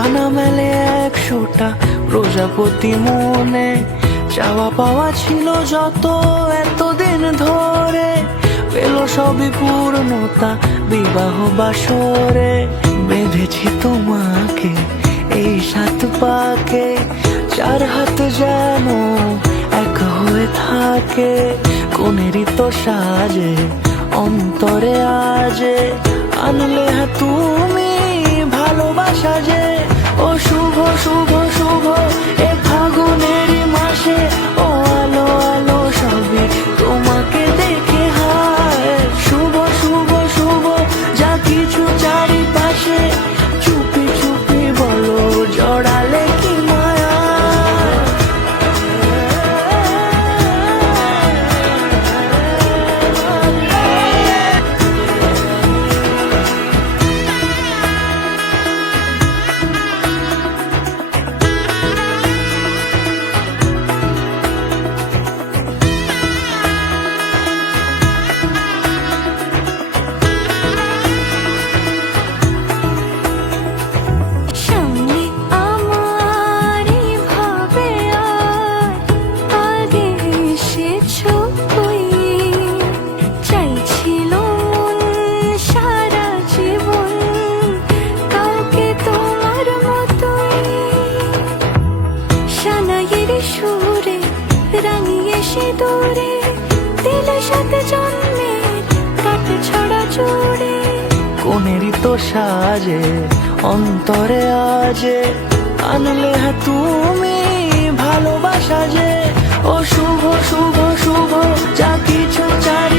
ডানা মেলে 100টা প্রজাপতি মনে, চাওয়া পাওয়া ছিল যত এতদিন ধরে, পেল সবই পূর্ণতা বিবাহ বাসরে। বেঁধেছি তোমাকে এই 7 পাকে, 4 হাত যেন এক হয়ে থাকে। কোনেরই তো সাজে অন্তরে আজে, আনলে তুমি ভালোবাসা যে। ও শুভ শুভ শুভ এ ফাগুনেরই মাসে, ও আলো আলো সবই তোমাকে দেখে হায়। শুভ শুভ শুভ যা কিছু চারিপাশে, চুপি চুপি বলো জড়ালে কি মায়া। সুরে রাঙিয়ে সিঁদুরে দিলে 7 জন্মের কাট ছড়া জোড়ে। কোনেরই তো সাজে অন্তরে আজে, আনলে তুমি ভালোবাসা যে। ও শুভ শুভ শুভ যা কিছু চাই